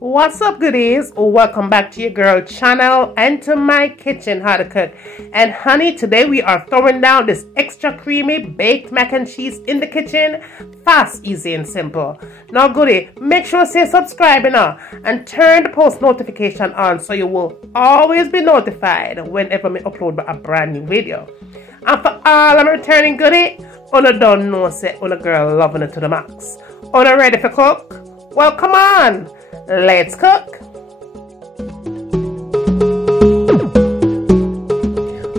What's up, goodies? Welcome back to your girl channel and to my kitchen, how to cook. And honey, today we are throwing down this extra creamy baked mac and cheese in the kitchen. Fast, easy and simple. Now goodie, make sure to say subscribe and turn the post notification on so you will always be notified whenever we upload a brand new video. And for all I'm returning goodie, una don't know say una girl loving it to the max. Una ready for cook? Well, come on, let's cook.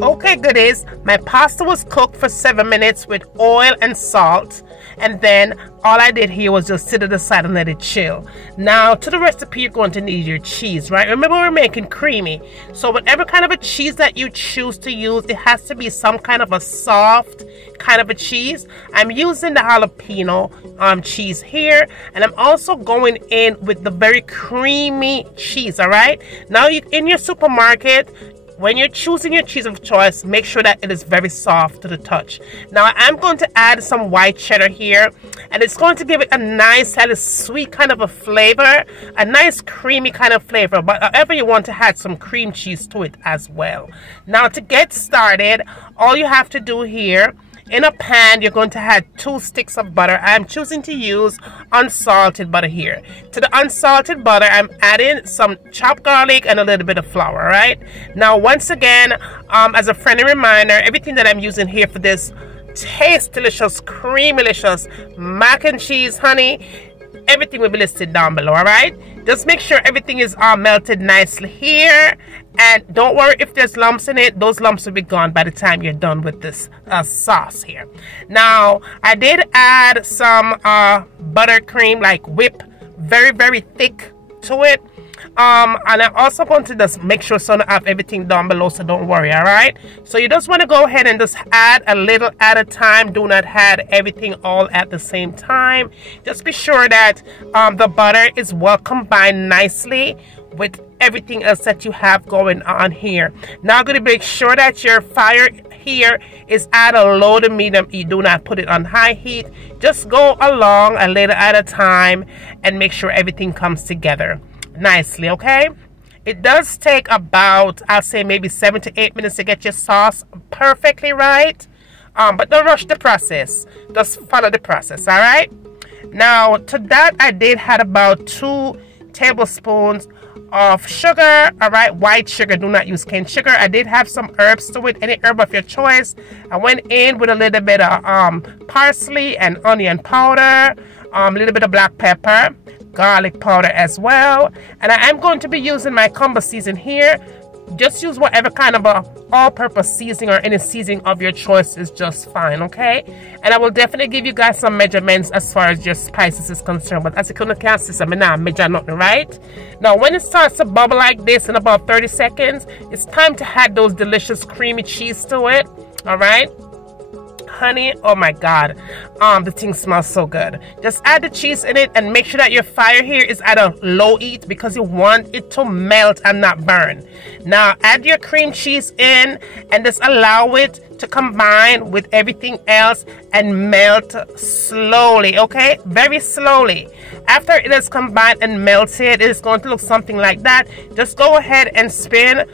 Okay, goodies, my pasta was cooked for 7 minutes with oil and salt, and then all I did here was just sit it aside and let it chill. Now, to the recipe, you're going to need your cheese, right? Remember, we're making creamy, so whatever kind of a cheese that you choose to use, it has to be some kind of a soft kind of a cheese. I'm using the jalapeno cheese here, and I'm also going in with the very creamy cheese. All right, now you in your supermarket, when you're choosing your cheese of choice, make sure that it is very soft to the touch. Now I'm going to add some white cheddar here, and it's going to give it a nice, sweet kind of a flavor, a nice creamy kind of flavor, but however you want to add some cream cheese to it as well. Now to get started, all you have to do here, in a pan, you're going to add 2 sticks of butter. I'm choosing to use unsalted butter here. To the unsalted butter, I'm adding some chopped garlic and a little bit of flour, right? Now, once again, as a friendly reminder, everything that I'm using here for this taste delicious, creamy-licious mac and cheese, honey, everything will be listed down below, all right? Just make sure everything is melted nicely here, and don't worry if there's lumps in it. Those lumps will be gone by the time you're done with this sauce here. Now, I did add some buttercream, like whip, very thick to it. And I'm also going to just make sure so I have everything down below, so don't worry, all right? So you just want to go ahead and just add a little at a time. Do not add everything all at the same time. Just be sure that the butter is well combined nicely with everything else that you have going on here. Now I'm going to make sure that your fire here is at a low to medium heat. Do not put it on high heat. Just go along a little at a time and make sure everything comes together nicely, okay? It does take about, I'll say maybe 7 to 8 minutes to get your sauce perfectly right, but don't rush the process. Just follow the process, all right? Now to that, I did add about 2 tablespoons of sugar, all right? White sugar, do not use cane sugar. I did have some herbs to it, any herb of your choice. I went in with a little bit of parsley and onion powder, a little bit of black pepper, garlic powder as well, and I am going to be using my combo season here. Just use whatever kind of a all-purpose seasoning or any seasoning of your choice is just fine, okay? And I will definitely give you guys some measurements as far as your spices is concerned, but as you can't see, I'm not measure nothing, right? Now when it starts to bubble like this in about 30 seconds, it's time to add those delicious creamy cheese to it, all right? Honey, oh my god, the thing smells so good. Just add the cheese in it and make sure that your fire here is at a low heat because you want it to melt and not burn. Now add your cream cheese in and just allow it to combine with everything else and melt slowly, okay? Very slowly. After it is combined and melted, it is going to look something like that. Just go ahead and spin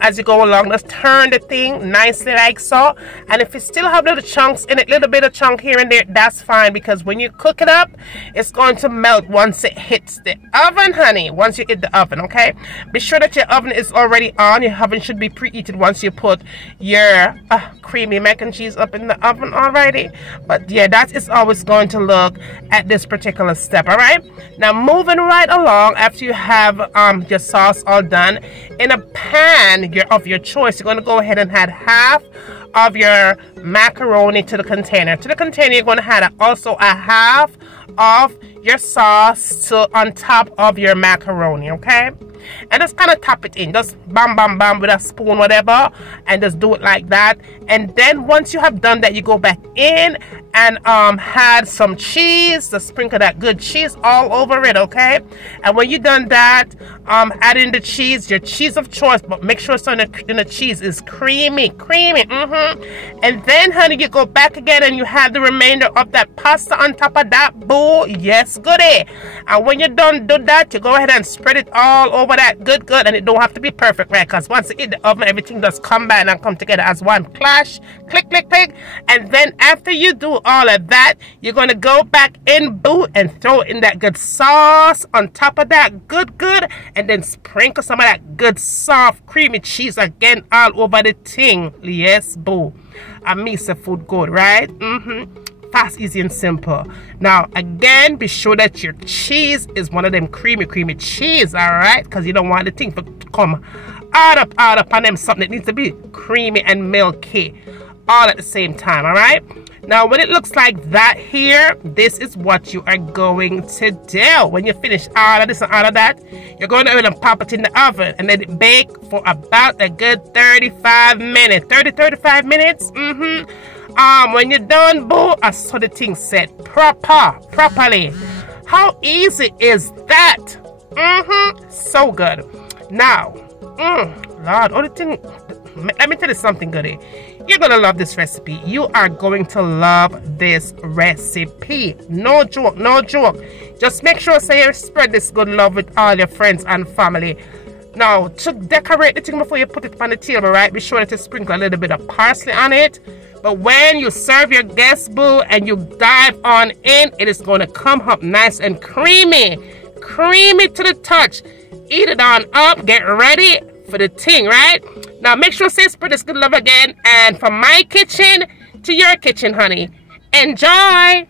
as you go along. Just turn the thing nicely like so, and if you still have little chunks in it, little bit of chunk here and there, that's fine, because when you cook it up, it's going to melt once it hits the oven, honey. Once you hit the oven, okay? Be sure that your oven is already on. Your oven should be preheated once you put your creamy mac and cheese up in the oven already. But yeah, that is always going to look at this particular step, all right? Now moving right along, after you have your sauce all done, in a pan of your choice, you're going to go ahead and add half of your macaroni to the container. To the container, you're going to add also a half of your sauce on top of your macaroni, okay? And just kind of tap it in, just bam with a spoon, whatever, and just do it like that. And then once you have done that, you go back in and add some cheese, just sprinkle that good cheese all over it, okay? And when you're done that, add in the cheese, your cheese of choice, but make sure so the cheese is creamy, and then, honey, you go back again and you have the remainder of that pasta on top of that, boo. Yes, goodie. And when you're done do that, you go ahead and spread it all over that good. And it don't have to be perfect, right? Because once you hit the oven, everything does combine and come together as one clash. Click, click, click. And then after you do all of that, you're going to go back in, boo, and throw in that good sauce on top of that good. And then sprinkle some of that good soft creamy cheese again all over the thing. Yes, boo. I miss the food good, right? Fast, easy, and simple. Now, again, be sure that your cheese is one of them creamy cheese, all right? Because you don't want the thing to come out up on them something that needs to be creamy and milky all at the same time, all right? Now, when it looks like that here, this is what you are going to do. When you finish all of this and all of that, you're going to go and pop it in the oven and let it bake for about a good 35 minutes. 35 minutes. When you're done, boo, I saw the thing set properly. How easy is that? So good. Now, Lord, only thing, let me tell you something, goodie. You're gonna love this recipe. You are going to love this recipe. No joke, no joke. Just make sure you spread this good love with all your friends and family. Now, to decorate the thing before you put it on the table, right? Be sure to sprinkle a little bit of parsley on it. But when you serve your guests, boo, and you dive on in, it is going to come up nice and creamy. Creamy to the touch. Eat it on up. Get ready for the thing, right? Now, make sure you spread this good love again. And from my kitchen to your kitchen, honey. Enjoy!